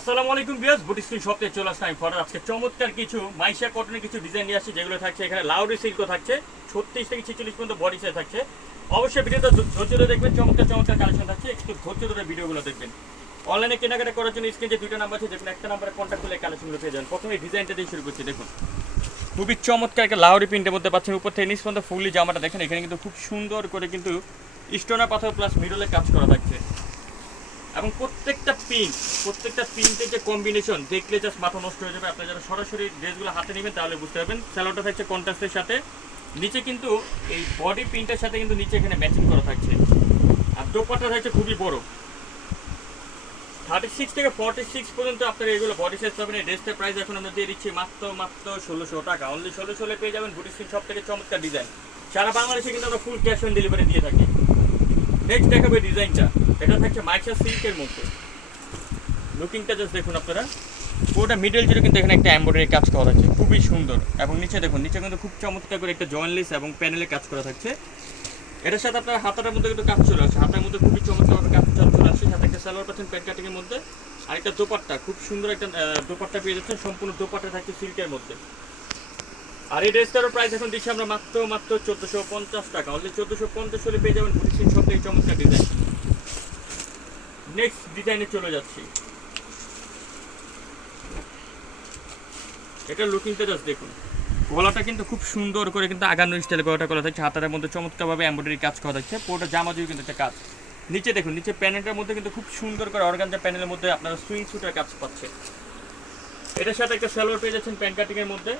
আসসালামু আলাইকুম viewers, boutique screen shop থেকে চলে আসলাম আমি ফরাদ। আজকে চমৎকার কিছু মাইশা কটনের কিছু ডিজাইন নিয়ে আসছি, যেগুলো থাকছে এখানে লাউডি সিল্কও থাকছে, 36 থেকে 46 পর্যন্ত বডি সাইজ থাকছে। অবশ্যই ভিডিওটা ধৈর্য ধরে দেখবেন, চমৎকার চমৎকার কালেকশন থাকছে, একটু ধৈর্য ধরে ভিডিওগুলো দেখবেন। অনলাইনে কেনাকাটা করার জন্য স্ক্রিনে যে দুইটা নাম্বার আছে, যেখানে একটা নাম্বারে কন্ট্যাক্ট করলে কালেকশনগুলো পেয়ে যাবেন। প্রথমে ডিজাইনটা দিয়ে শুরু করছি, দেখুন খুবই চমৎকার একটা লাউডি প্রিন্টের মধ্যে পাচ্ছেন। উপর থেকে নিচ পর্যন্ত ফুললি জামাটা দেখেন, এখানে কিন্তু খুব সুন্দর করে কিন্তু স্টোনা পাথর প্লাস মিডলে কাজ করা থাকছে, এবং প্রত্যেকটা প্রিন্টের যে কম্বিনেশন দেখলে জাস্ট মাথা নষ্ট হয়ে যাবে। আপনারা যারা সরাসরি ড্রেসগুলো হাতে নেবেন তাহলে বুঝতে পারবেন। স্যালোটা থাকছে কন্ট্রাস্টের সাথে, নিচে কিন্তু এই বডি প্রিন্টের সাথে কিন্তু নিচে এখানে ম্যাচিং করা থাকছে, আর দোপাট্টা থাকছে খুবই বড়, 36 থেকে 46 পর্যন্ত আপনারা এগুলো বডি সাইজ পাবেন। এই ড্রেসটার প্রাইস এখন আমরা দিয়ে দিচ্ছি মাত্র 1600 টাকা। অনলি 1600 পেয়ে যাবেন বুটিক স্ক্রিন শপ থেকে চমৎকার ডিজাইন। সারা বাংলাদেশে কিন্তু আমরা ফুল ক্যাশ অন ডেলিভারি দিয়ে থাকি। নেক্সট দেখাবে ডিজাইনটা, এটা থাকছে মাইশা সিল্কের মধ্যে। লুকিংটা জাস্ট দেখুন আপনারা, পুরোটা মিডল জুড়ে কিন্তু এখানে একটা এমব্রয়ডারি কাজ করা থাকছে, খুবই সুন্দর। এবং নিচে দেখুন, নিচে কিন্তু খুব চমৎকার করে একটা জয়েন্টলেস এবং প্যানেলে কাজ করা থাকছে। এটার সাথে আপনার হাতাটার মধ্যে কিন্তু কাজ চলে আসে, হাতার মধ্যে খুবই চমৎকারভাবে কাজ চলে আসে। সাথে একটা সালোয়ার পাচ্ছেন প্যান্ট কাটিংয়ের মধ্যে, আর একটা দোপাট্টা, খুব সুন্দর একটা দোপাট্টা পেয়ে যাচ্ছেন। সম্পূর্ণ দোপাট্টা থাকছে সিল্কের মধ্যে। আর এই ড্রেসটারও প্রাইস এখন দিচ্ছি আমরা মাত্র 1450 টাকা। অনলি 1450 হলে পেয়ে যাবেন বুটিক স্ক্রিন শপ থেকে চমৎকার ডিজাইন। নেক্সট ডিজাইনে চলে যাচ্ছি, এটা লুকিংটা জাস্ট দেখুন। গলাটা কিন্তু খুব সুন্দর করে কিন্তু আগানো স্টাইলে গলাটা করা থাকছে, হাতার মধ্যে চমৎকারভাবে এমব্রয়ডারি কাজ করা থাকছে। পুরোটা জামা জুড়ে কিন্তু একটা কাজ। নিচে দেখুন, নিচে প্যানেলটার মধ্যে কিন্তু খুব সুন্দর করে অর্গানজা প্যানেলের মধ্যে আপনারা সুইং সুটের কাজ পাচ্ছে। এটার সাথে একটা সালোয়ার পেয়ে যাচ্ছেন প্যান্ট কাটিংয়ের মধ্যে,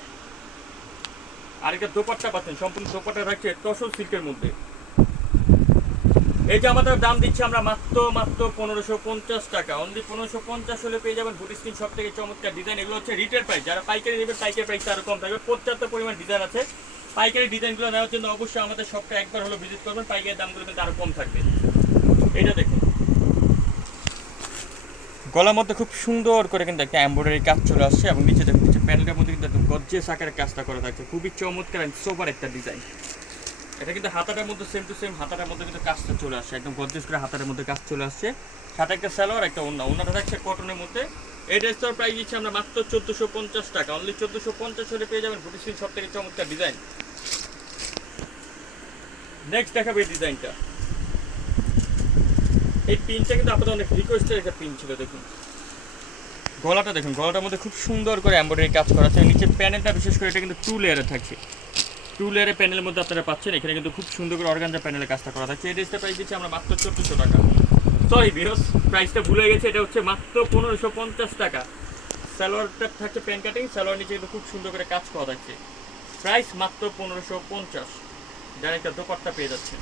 আর একটা দোপাট্টা পাচ্ছেন, সম্পূর্ণ দোপাট্টা থাকছে টসল সিল্কের মধ্যে। এই জামাটার দাম দিচ্ছি আমরা মাত্র 1550 টাকা। অনলি 1550 হলে পেয়ে যাবেন বুটিক স্ক্রিন শপ থেকে চমৎকার ডিজাইন। এগুলো হচ্ছে রিটেল প্রাইস, যারা পাইকারি নেবেন পাইকারি প্রাইস আরও কম থাকবে। পর্যাপ্ত পরিমাণ ডিজাইন আছে। পাইকারি ডিজাইনগুলো নেওয়ার জন্য অবশ্যই আমাদের শপটা একবার হলো ভিজিট করবেন, পাইকারি দামগুলো কিন্তু আরও কম থাকবে। এটা দেখুন, গলার মধ্যে খুব সুন্দর করে কিন্তু একটা এমব্রয়ডারি কাজ চলে আসছে, এবং নিচে দেখুন, নিচে প্যানেলের মধ্যে কিন্তু একদম গর্জিয়াস আকারের কাজটা করা থাকছে, খুবই চমৎকার অ্যান্ড সোবার একটা ডিজাইন। এটা কিন্তু হাতাটার মধ্যে সেম টু সেম, হাতাটার মধ্যে কিন্তু কাজটা চলে আসছে, একদম গর্জিয়াস করে হাতার মধ্যে কাজ চলে আসছে। সাথে একটা সালোয়ার, একটা ওন্নাটা থাকছে কটনের মধ্যে। এই ড্রেসটার প্রাইস দিচ্ছি আমরা মাত্র 1450 টাকা। অনলি 1450 হলে পেয়ে যাবেন বুটিক স্ক্রিন শপ থেকে চমৎকার ডিজাইন। নেক্সট দেখাবো এই ডিজাইনটা। এই পিনটা কিন্তু আপনাদের অনেক রিকোয়েস্টের একটা পিন ছিল, দেখুন গলাটা দেখুন, গলাটার মধ্যে খুব সুন্দর করে এমব্রয়ডারি কাজ করা আছে। নিচে প্যানেলটা বিশেষ করে এটা কিন্তু 2 লেয়ারে থাকছে, 2 লেয়ারের প্যানেলের মধ্যে আপনারা পাচ্ছেন। এখানে কিন্তু খুব সুন্দর করে অর্গানজা প্যানেলের কাজটা করা থাকছে। এই ড্রেসটা প্রাইস দিচ্ছি আমরা মাত্র 1400 টাকা। সরি ভিউয়ার্স, প্রাইসটা ভুলে গেছে, এটা হচ্ছে মাত্র 1550 টাকা। সালোয়ারটা থাকছে প্যান্ট কাটিং, সালোয়ার নিচে কিন্তু খুব সুন্দর করে কাজ করা থাকছে। প্রাইস মাত্র 1550, যার একটা দোপাট্টা পেয়ে যাচ্ছে।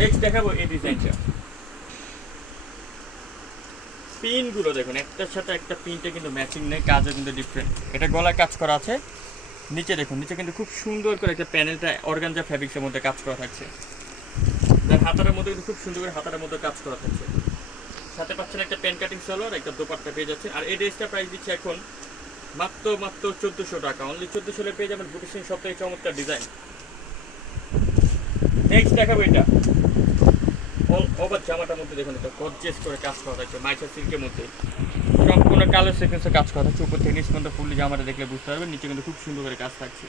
নেক্সট দেখাবো এই ডিজাইনটা। পিনগুলো দেখুন, একটার সাথে একটা পিনটা কিন্তু ম্যাচিং নেই, কাজও কিন্তু ডিফারেন্ট। এটা গলায় কাজ করা আছে। নিচে দেখুন, নিচে কিন্তু খুব সুন্দর করে একটা প্যানেলটা অর্গানজা ফ্যাব্রিক্সের মধ্যে কাজ করা থাকছে। হাতাটার মধ্যে কিন্তু খুব সুন্দর করে হাতাটার মধ্যে কাজ করা থাকছে। সাথে পাচ্ছেন একটা প্যান্ট কাটিং সালোয়ার, একটা দোপাট্টা পেয়ে যাচ্ছেন। আর এই ড্রেসটা প্রাইস দিচ্ছে এখন মাত্র 1400 টাকা। অনলি 1400 হলে পেয়ে যাবেন বুটিক স্ক্রিন শপ থেকে চমৎকার ডিজাইন। নেক্সট দেখাবো এটা। ওভার জামাটার মধ্যে দেখুন, এটা গর্জিয়াস করে কাজ করা থাকছে, মাইশা সিল্কের মধ্যে সম্পূর্ণ কালার সিকোয়েন্সে কাজ করা থাকছে। উপর থেকে নিচ পর্যন্ত ফুললি জামাটা দেখলে বুঝতে পারবেন, নিচে কিন্তু খুব সুন্দর করে কাজ থাকছে।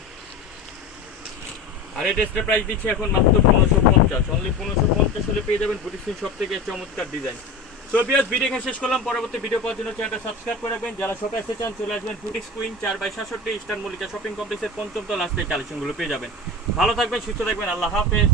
আর এই ড্রেসটার প্রাইস দিচ্ছে এখন মাত্র 1550। অনলি 1550 হলে পেয়ে যাবেন বুটিক স্ক্রিন শপ থেকে চমৎকার ডিজাইন। সো ভিউয়ার্স, ভিডিও এখানে শেষ করলাম। পরবর্তী ভিডিও পাওয়ার জন্য চ্যানেলটা সাবস্ক্রাইব করে রাখবেন। যারা শপে আসতে চান চলে আসবেন boutique queen 4/67 eastern Mallika shopping কমপ্লেক্সের 5ম তলা, আসলে কালেকশনগুলো পেয়ে যাবেন। ভালো থাকবেন, সুস্থ থাকবেন, আল্লাহ হাফেজ।